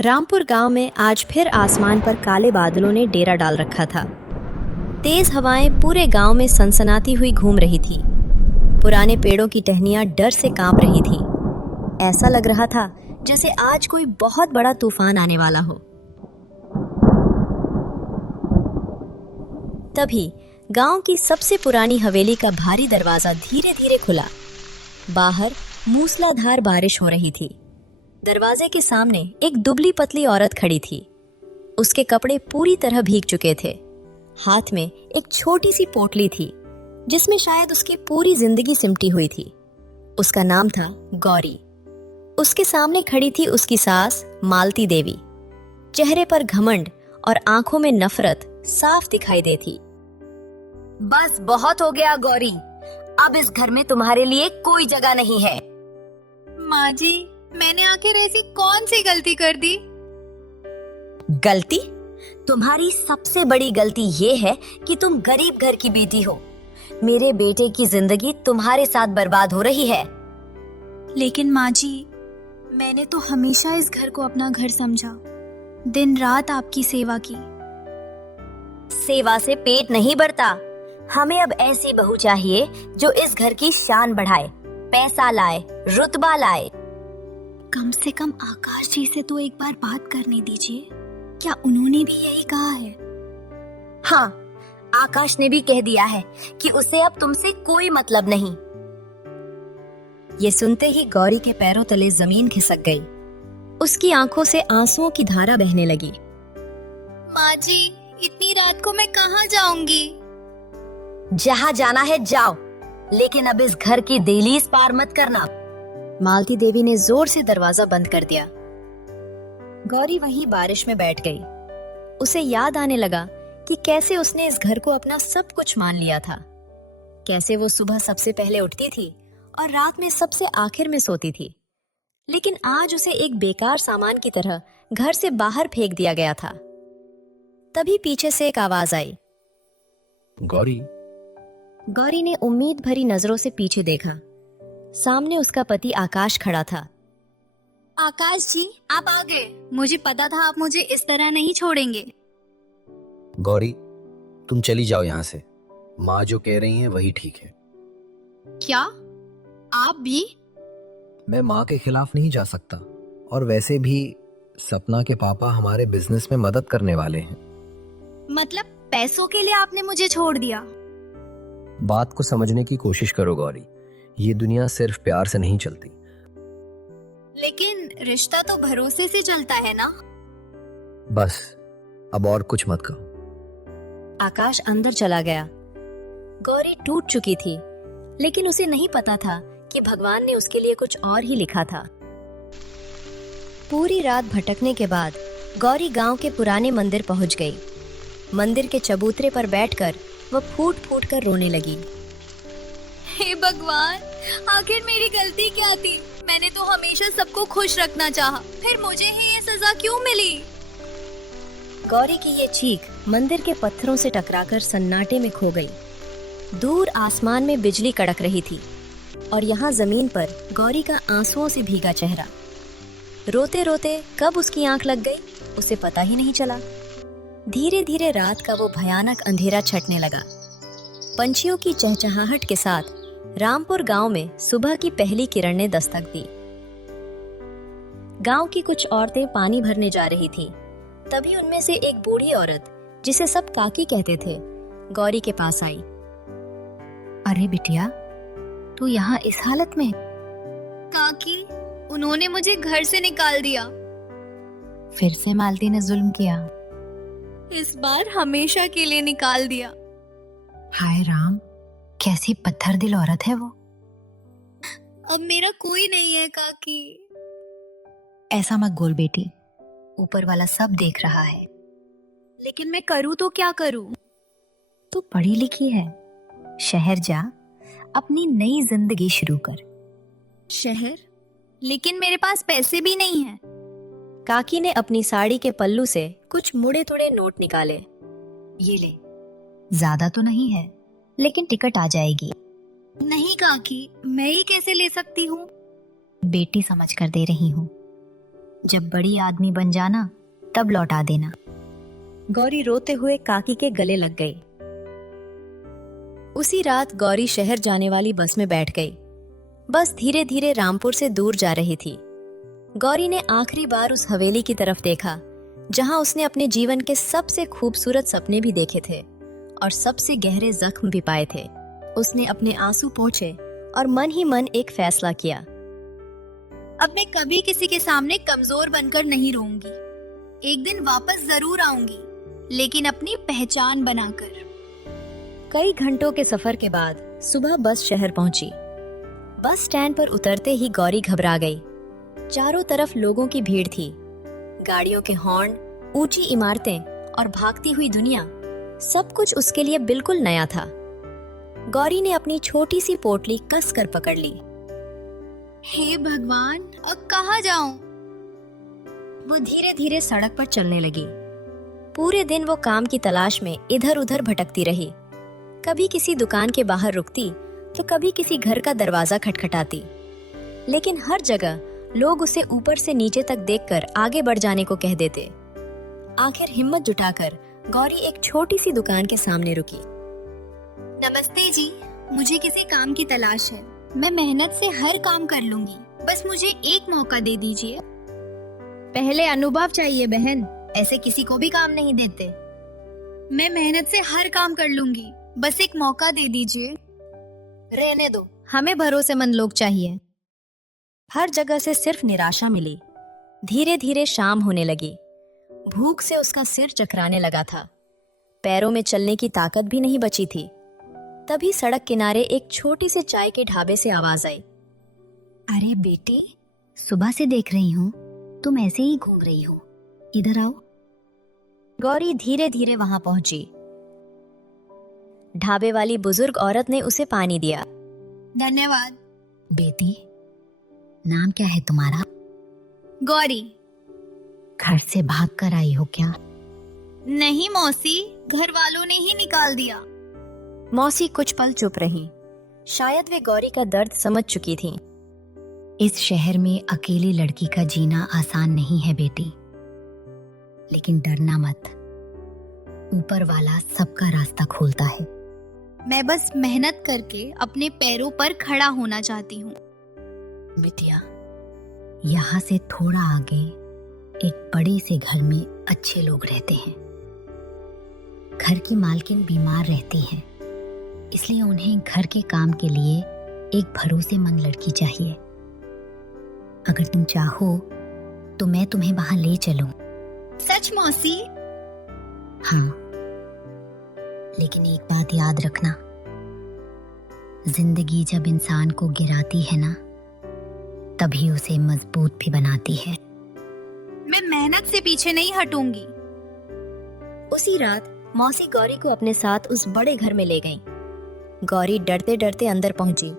रामपुर गांव में आज फिर आसमान पर काले बादलों ने डेरा डाल रखा था। तेज हवाएं पूरे गांव में सनसनाती हुई घूम रही थी। पुराने पेड़ों की टहनियां डर से कांप रही थी। ऐसा लग रहा था जैसे आज कोई बहुत बड़ा तूफान आने वाला हो। तभी गांव की सबसे पुरानी हवेली का भारी दरवाजा धीरे धीरे खुला। बाहर मूसलाधार बारिश हो रही थी। दरवाजे के सामने एक दुबली पतली औरत खड़ी थी। उसके कपड़े पूरी तरह भीग चुके थे। हाथ में एक छोटी सी पोटली थी जिसमें शायद उसकी पूरी जिंदगी सिमटी हुई थी। उसका नाम था गौरी। उसके सामने खड़ी थी उसकी सास मालती देवी। चेहरे पर घमंड और आंखों में नफरत साफ दिखाई देती। बस बहुत हो गया गौरी, अब इस घर में तुम्हारे लिए कोई जगह नहीं है। माँ जी, मैंने आखिर ऐसी कौन सी गलती कर दी? गलती? तुम्हारी सबसे बड़ी गलती ये है कि तुम गरीब घर की बेटी हो। मेरे बेटे की जिंदगी तुम्हारे साथ बर्बाद हो रही है। लेकिन माँ जी, मैंने तो हमेशा इस घर को अपना घर समझा, दिन रात आपकी सेवा की। सेवा से पेट नहीं भरता। हमें अब ऐसी बहू चाहिए जो इस घर की शान बढ़ाए, पैसा लाए, रुतबा लाए। कम से कम आकाश जी से तो एक बार बात करने दीजिए। क्या उन्होंने भी यही कहा है? हाँ, आकाश ने भी कह दिया है कि उसे अब तुमसे कोई मतलब नहीं। ये सुनते ही गौरी के पैरों तले जमीन खिसक गई। उसकी आंखों से आंसुओं की धारा बहने लगी। माँ जी, इतनी रात को मैं कहाँ जाऊंगी? जहाँ जाना है जाओ, लेकिन अब इस घर की दहलीज पार मत करना। मालती देवी ने जोर से दरवाजा बंद कर दिया। गौरी वहीं बारिश में बैठ गई। उसे याद आने लगा कि कैसे उसने इस घर को अपना सब कुछ मान लिया था। कैसे वो सुबह सबसे पहले उठती थी और रात में सबसे आखिर में सोती थी। लेकिन आज उसे एक बेकार सामान की तरह घर से बाहर फेंक दिया गया था। तभी पीछे से एक आवाज आई। गौरी। गौरी ने उम्मीद भरी नजरों से पीछे देखा। सामने उसका पति आकाश खड़ा था। आकाश जी, आप आ गए। मुझे पता था आप मुझे इस तरह नहीं छोड़ेंगे। गौरी, तुम चली जाओ यहाँ से। माँ जो कह रही हैं वही ठीक है। क्या? आप भी? मैं माँ के खिलाफ नहीं जा सकता, और वैसे भी सपना के पापा हमारे बिजनेस में मदद करने वाले हैं। मतलब पैसों के लिए आपने मुझे छोड़ दिया? बात को समझने की कोशिश करो गौरी। ये दुनिया सिर्फ प्यार से नहीं चलती। लेकिन रिश्ता तो भरोसे से चलता है ना? बस, अब और कुछ मत कहो। आकाश अंदर चला गया। गौरी टूट चुकी थी, लेकिन उसे नहीं पता था कि भगवान ने उसके लिए कुछ और ही लिखा था। पूरी रात भटकने के बाद गौरी गांव के पुराने मंदिर पहुंच गई। मंदिर के चबूतरे पर बैठकर वह फूट फूट कर रोने लगी। हे भगवान, आखिर मेरी गलती क्या थी? मैंने तो हमेशा सबको खुश रखना चाहा, फिर मुझे ही ये सजा क्यों मिली? गौरी की ये चीख मंदिर के पत्थरों से टकराकर सन्नाटे में खो गई। दूर आसमान में बिजली कड़क रही थी और यहाँ जमीन पर गौरी का आंसुओं से भीगा चेहरा। रोते रोते कब उसकी आंख लग गई उसे पता ही नहीं चला। धीरे धीरे रात का वो भयानक अंधेरा छटने लगा। पंछियों की चहचहाहट के साथ रामपुर गांव में सुबह की पहली किरण ने दस्तक दी। गांव की कुछ औरतें पानी भरने जा रही थी। तभी उनमें से एक बूढ़ी औरत, जिसे सब काकी कहते थे, गौरी के पास आई। अरे बिटिया, तू यहाँ इस हालत में? काकी, उन्होंने मुझे घर से निकाल दिया। फिर से मालती ने जुल्म किया? इस बार हमेशा के लिए निकाल दिया। हाय राम, कैसी पत्थर दिल औरत है वो। अब मेरा कोई नहीं है काकी। ऐसा मत बोल बेटी, ऊपर वाला सब देख रहा है। लेकिन मैं करूँ तो क्या करूँ? तू पढ़ी लिखी है, शहर जा, अपनी नई जिंदगी शुरू कर। शहर? लेकिन मेरे पास पैसे भी नहीं हैं। काकी ने अपनी साड़ी के पल्लू से कुछ मुड़े तुड़े नोट निकाले। ये ले, ज्यादा तो नहीं है, लेकिन टिकट आ जाएगी। नहीं काकी, मैं ही कैसे ले सकती हूँ? बेटी समझ कर दे रही हूँ। जब बड़ी आदमी बन जाना तब लौटा देना। गौरी रोते हुए काकी के गले लग गई। उसी रात गौरी शहर जाने वाली बस में बैठ गई। बस धीरे धीरे रामपुर से दूर जा रही थी। गौरी ने आखिरी बार उस हवेली की तरफ देखा जहां उसने अपने जीवन के सबसे खूबसूरत सपने भी देखे थे और सबसे गहरे जख्म भी पाए थे। उसने अपने आंसू पोंछे और मन ही मन एक फैसला किया। अब मैं कभी किसी के सामने कमजोर बनकर नहीं रोऊंगी। एक दिन वापस जरूर आऊंगी, लेकिन अपनी पहचान बनाकर। कई घंटों के सफर के बाद सुबह बस शहर पहुंची। बस स्टैंड पर उतरते ही गौरी घबरा गई। चारों तरफ लोगों की भीड़ थी। गाड़ियों के हॉर्न, ऊंची इमारतें और भागती हुई दुनिया, सब कुछ उसके लिए बिल्कुल नया था। गौरी ने अपनी छोटी सी पोटली कस कर पकड़ ली। हे भगवान, अब कहाँ जाऊं? वो धीरे धीरे सड़क पर चलने लगी। पूरे दिन वो काम की तलाश में इधर उधर भटकती रही। कभी किसी दुकान के बाहर रुकती तो कभी किसी घर का दरवाजा खटखटाती, लेकिन हर जगह लोग उसे ऊपर से नीचे तक देखकर आगे बढ़ जाने को कह देते। आखिर हिम्मत जुटाकर गौरी एक छोटी सी दुकान के सामने रुकी। नमस्ते जी, मुझे किसी काम की तलाश है। मैं मेहनत से हर काम कर लूंगी, बस मुझे एक मौका दे दीजिए। पहले अनुभव चाहिए बहन, ऐसे किसी को भी काम नहीं देते। मैं मेहनत से हर काम कर लूंगी, बस एक मौका दे दीजिए। रहने दो, हमें भरोसेमंद लोग चाहिए। हर जगह से सिर्फ निराशा मिली। धीरे धीरे शाम होने लगी। भूख से उसका सिर चकराने लगा था। पैरों में चलने की ताकत भी नहीं बची थी। तभी सड़क किनारे एक छोटी से चाय के ढाबे से आवाज आई। अरे बेटी, सुबह से देख रही हूँ तुम ऐसे ही घूम रही हो, इधर आओ। गौरी धीरे धीरे वहां पहुंची। ढाबे वाली बुजुर्ग औरत ने उसे पानी दिया। धन्यवाद। बेटी, नाम क्या है तुम्हारा? गौरी। घर से भाग कर आई हो क्या? नहीं मौसी, घर वालों ने ही निकाल दिया। मौसी कुछ पल चुप रही। शायद वे गौरी का दर्द समझ चुकी थी। इस शहर में अकेली लड़की का जीना आसान नहीं है बेटी, लेकिन डरना मत, ऊपर वाला सबका रास्ता खोलता है। मैं बस मेहनत करके अपने पैरों पर खड़ा होना चाहती हूँ। बिटिया, यहाँ से थोड़ा आगे एक बड़े से घर में अच्छे लोग रहते हैं। घर की मालकिन बीमार रहती है, इसलिए उन्हें घर के काम के लिए एक भरोसेमंद लड़की चाहिए। अगर तुम चाहो तो मैं तुम्हें वहां ले चलूं। सच मौसी? हाँ, लेकिन एक बात याद रखना, जिंदगी जब इंसान को गिराती है ना, तभी उसे मजबूत भी बनाती है। मैं मेहनत से पीछे नहीं हटूंगी। उसी रात मौसी गौरी को अपने साथ उस बड़े घर में ले गईं। गौरी डरते डरते अंदर पहुंची।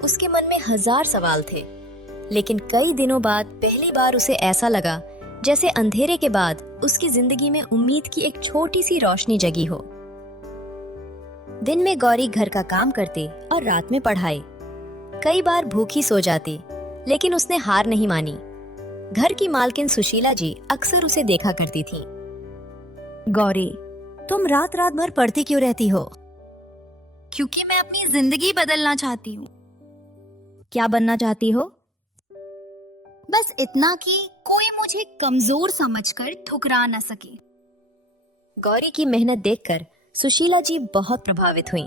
उसके मन में 1000 सवाल थे, लेकिन कई दिनों बाद पहली बार उसे ऐसा लगा जैसे अंधेरे के बाद उसकी जिंदगी में उम्मीद की एक छोटी सी रोशनी जगी हो। दिन में गौरी घर का काम करती और रात में पढ़ाई। कई बार भूखी सो जाती, लेकिन उसने हार नहीं मानी। घर की मालकिन सुशीला जी अक्सर उसे देखा करती थी। गौरी, तुम रात रात भर पढ़ती क्यों रहती हो? क्योंकि मैं अपनी जिंदगी बदलना चाहती हूँ। क्या बनना चाहती हो? बस इतना कि कोई मुझे कमजोर समझकर ठुकरा न सके। गौरी की मेहनत देखकर सुशीला जी बहुत प्रभावित हुईं।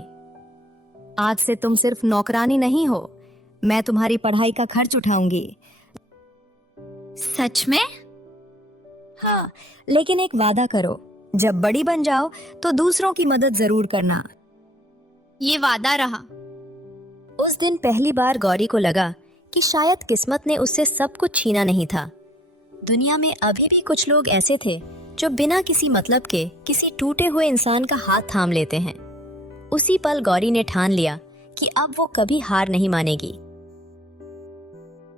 आज से तुम सिर्फ नौकरानी नहीं हो, मैं तुम्हारी पढ़ाई का खर्च उठाऊंगी। सच में? हाँ, लेकिन एक वादा करो, जब बड़ी बन जाओ तो दूसरों की मदद जरूर करना। ये वादा रहा। उस दिन पहली बार गौरी को लगा कि शायद किस्मत ने उससे सब कुछ छीना नहीं था। दुनिया में अभी भी कुछ लोग ऐसे थे जो बिना किसी मतलब के किसी टूटे हुए इंसान का हाथ थाम लेते हैं। उसी पल गौरी ने ठान लिया कि अब वो कभी हार नहीं मानेगी।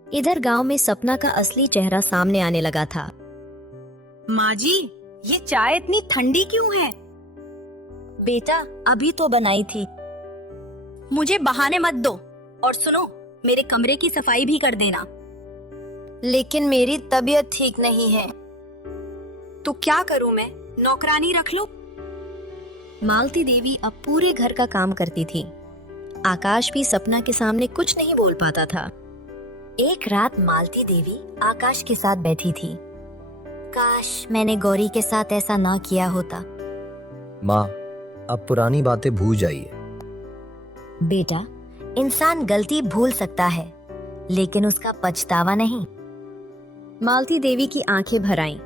इधर गांव में सपना का असली चेहरा सामने आने लगा था। माँ जी, ये चाय इतनी ठंडी क्यों है? बेटा, अभी तो बनाई थी। मुझे बहाने मत दो, और सुनो, मेरे कमरे की सफाई भी कर देना। लेकिन मेरी तबीयत ठीक नहीं है। तो क्या करूं मैं? नौकरानी रख लूं? मालती देवी अब पूरे घर का काम करती थी। आकाश भी सपना के सामने कुछ नहीं बोल पाता था। एक रात मालती देवी आकाश के साथ बैठी थी। काश मैंने गौरी के साथ ऐसा ना किया होता। माँ, अब पुरानी बातें भूल जाइए। बेटा, इंसान गलती भूल सकता है, लेकिन उसका पछतावा नहीं। मालती देवी की आंखें भर आईं।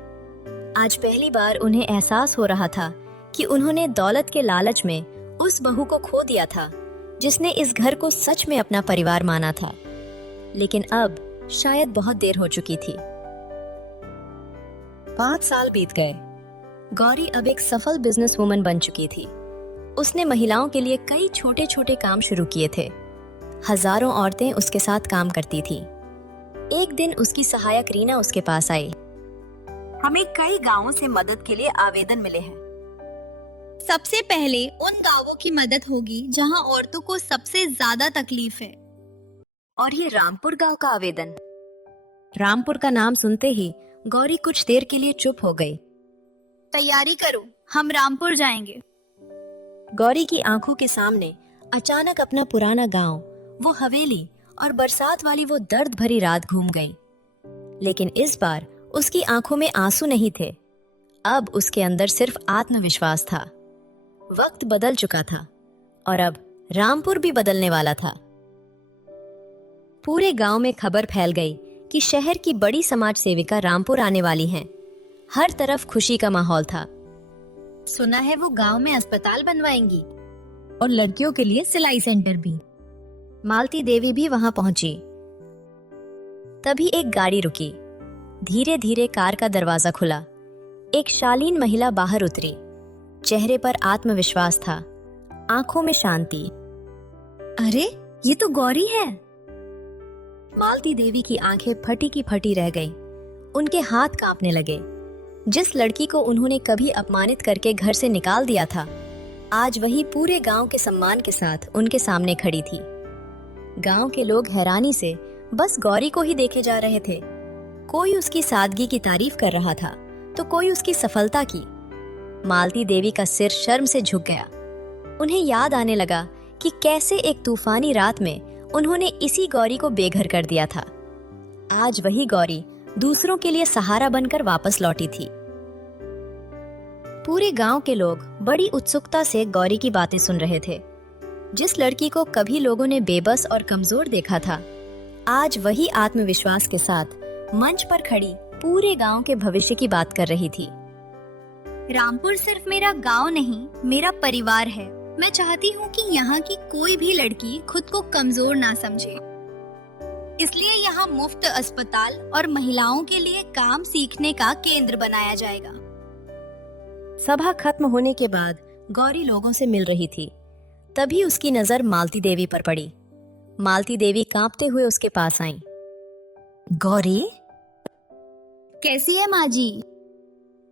आज पहली बार उन्हें एहसास हो रहा था कि उन्होंने दौलत के लालच में उस बहू को खो दिया था जिसने इस घर को सच में अपना परिवार माना था। लेकिन अब शायद बहुत देर हो चुकी थी। 5 साल बीत गए। गौरी अब एक सफल बिजनेस वुमन बन चुकी थी। उसने महिलाओं के लिए कई छोटे छोटे काम शुरू किए थे। हजारों औरतें उसके साथ काम करती थी। एक दिन उसकी सहायक रीना उसके पास आई। हमें कई गांवों से मदद के लिए आवेदन मिले हैं। सबसे पहले उन गांवों की मदद होगी जहां औरतों को सबसे ज्यादा तकलीफ है। और ये रामपुर गांव का आवेदन। रामपुर का नाम सुनते ही गौरी कुछ देर के लिए चुप हो गई। तैयारी करो, हम रामपुर जाएंगे। गौरी की आंखों के सामने अचानक अपना पुराना गांव, वो हवेली और बरसात वाली वो दर्द भरी रात घूम गई। लेकिन इस बार उसकी आंखों में आंसू नहीं थे। अब उसके अंदर सिर्फ आत्मविश्वास था। वक्त बदल चुका था और अब रामपुर भी बदलने वाला था। पूरे गांव में खबर फैल गई कि शहर की बड़ी समाज सेविका रामपुर आने वाली हैं। हर तरफ खुशी का माहौल था। सुना है वो गांव में अस्पताल बनवाएंगी और लड़कियों के लिए सिलाई सेंटर भी। मालती देवी भी वहां पहुंची। तभी एक गाड़ी रुकी। धीरे धीरे कार का दरवाजा खुला। एक शालीन महिला बाहर उतरी। चेहरे पर आत्मविश्वास था, आंखों में शांति। अरे, ये तो गौरी है। मालती देवी की आंखें फटी की फटी रह गईं। उनके हाथ कांपने लगे। जिस लड़की को उन्होंने कभी अपमानित करके घर से निकाल दिया था, आज वही पूरे गांव के सम्मान के साथ उनके सामने खड़ी थी। गांव के लोग हैरानी से बस गौरी को ही देखे जा रहे थे। कोई उसकी सादगी की तारीफ कर रहा था तो कोई उसकी सफलता की। मालती देवी का सिर शर्म से झुक गया। उन्हें याद आने लगा कि कैसे एक तूफानी रात में उन्होंने इसी गौरी को बेघर कर दिया था। आज वही गौरी दूसरों के लिए सहारा बनकर वापस लौटी थी। पूरे गांव के लोग बड़ी उत्सुकता से गौरी की बातें सुन रहे थे। जिस लड़की को कभी लोगों ने बेबस और कमजोर देखा था, आज वही आत्मविश्वास के साथ मंच पर खड़ी पूरे गांव के भविष्य की बात कर रही थी। रामपुर सिर्फ मेरा गांव नहीं, मेरा परिवार है। मैं चाहती हूँ कि यहाँ की कोई भी लड़की खुद को कमजोर ना समझे। इसलिए यहाँ मुफ्त अस्पताल और महिलाओं के लिए काम सीखने का केंद्र बनाया जाएगा। सभा खत्म होने के बाद गौरी लोगों से मिल रही थी। तभी उसकी नजर मालती देवी पर पड़ी। मालती देवी कांपते हुए उसके पास आईं। गौरी, कैसी है माँ जी?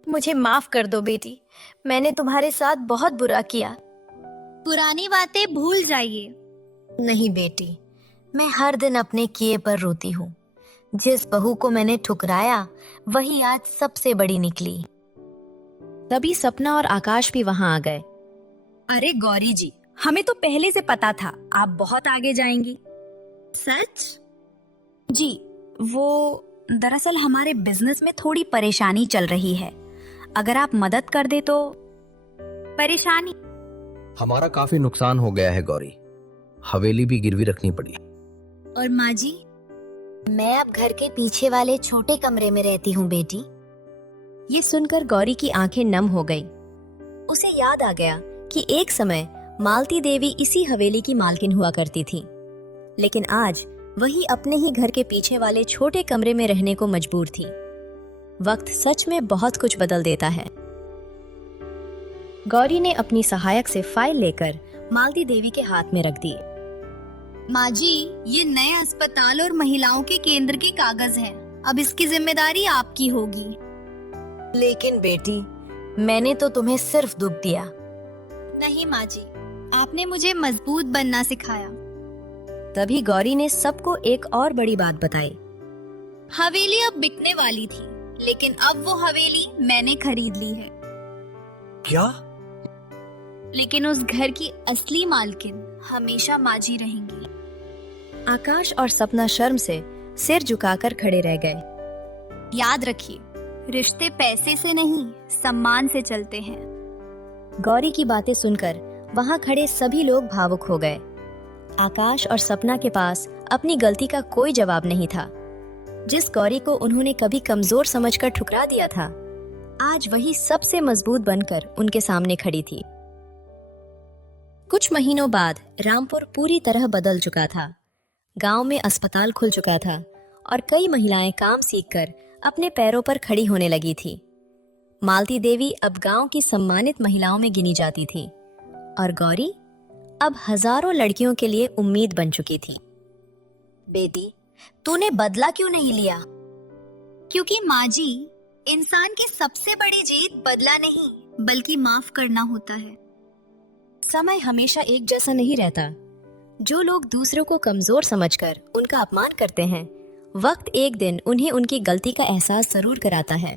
मुझे माफ कर दो बेटी, मैंने तुम्हारे साथ बहुत बुरा किया। पुरानी बातें भूल जाइए। नहीं बेटी, मैं हर दिन अपने किए पर रोती हूँ। जिस बहू को मैंने ठुकराया वही आज सबसे बड़ी निकली। तभी सपना और आकाश भी वहां आ गए। अरे गौरी जी, हमें तो पहले से पता था आप बहुत आगे जाएंगी। सच? जी, वो दरअसल हमारे बिजनेस में थोड़ी परेशानी चल रही है। अगर आप मदद कर दे तो। परेशानी? हमारा काफी नुकसान हो गया है गौरी, हवेली भी गिरवी रखनी पड़ी। और माँ जी? मैं अब घर के पीछे वाले छोटे कमरे में रहती हूँ बेटी। ये सुनकर गौरी की आंखें नम हो गई। उसे याद आ गया कि एक समय मालती देवी इसी हवेली की मालकिन हुआ करती थी, लेकिन आज वही अपने ही घर के पीछे वाले छोटे कमरे में रहने को मजबूर थी। वक्त सच में बहुत कुछ बदल देता है। गौरी ने अपनी सहायक से फाइल लेकर मालती देवी के हाथ में रख दी। माँ जी, ये नए अस्पताल और महिलाओं के केंद्र के कागज हैं। अब इसकी जिम्मेदारी आपकी होगी। लेकिन बेटी, मैंने तो तुम्हें सिर्फ दुख दिया। नहीं माँ जी, आपने मुझे मजबूत बनना सिखाया। तभी गौरी ने सबको एक और बड़ी बात बताई। हवेली अब बिकने वाली थी, लेकिन अब वो हवेली मैंने खरीद ली है। क्या? लेकिन उस घर की असली मालकिन हमेशा माँ जी रहेंगी। आकाश और सपना शर्म से सिर झुकाकर खड़े रह गए। याद रखिए, रिश्ते पैसे से नहीं, सम्मान से चलते हैं। गौरी की बातें सुनकर वहां खड़े सभी लोग भावुक हो गए। आकाश और सपना के पास अपनी गलती का कोई जवाब नहीं था। जिस गौरी को उन्होंने कभी कमजोर समझकर ठुकरा दिया था, आज वही सबसे मजबूत बनकर उनके सामने खड़ी थी। कुछ महीनों बाद रामपुर पूरी तरह बदल चुका था। गांव में अस्पताल खुल चुका था और कई महिलाएं काम सीखकर अपने पैरों पर खड़ी होने लगी थी। मालती देवी अब गांव की सम्मानित महिलाओं में गिनी जाती थी और गौरी अब हजारों लड़कियों के लिए उम्मीद बन चुकी थी। बेटी, तूने बदला क्यों नहीं लिया? क्योंकि माँ जी, इंसान की सबसे बड़ी जीत बदला नहीं बल्कि माफ करना होता है। समय हमेशा एक जैसा नहीं रहता। जो लोग दूसरों को कमजोर समझकर उनका अपमान करते हैं, वक्त एक दिन उन्हें उनकी गलती का एहसास जरूर कराता है।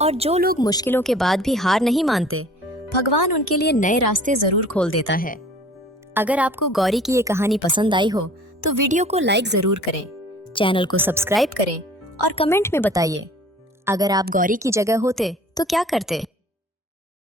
और जो लोग मुश्किलों के बाद भी हार नहीं मानते, भगवान उनके लिए नए रास्ते जरूर खोल देता है। अगर आपको गौरी की ये कहानी पसंद आई हो तो वीडियो को लाइक जरूर करें, चैनल को सब्सक्राइब करें और कमेंट में बताइए, अगर आप गौरी की जगह होते तो क्या करते।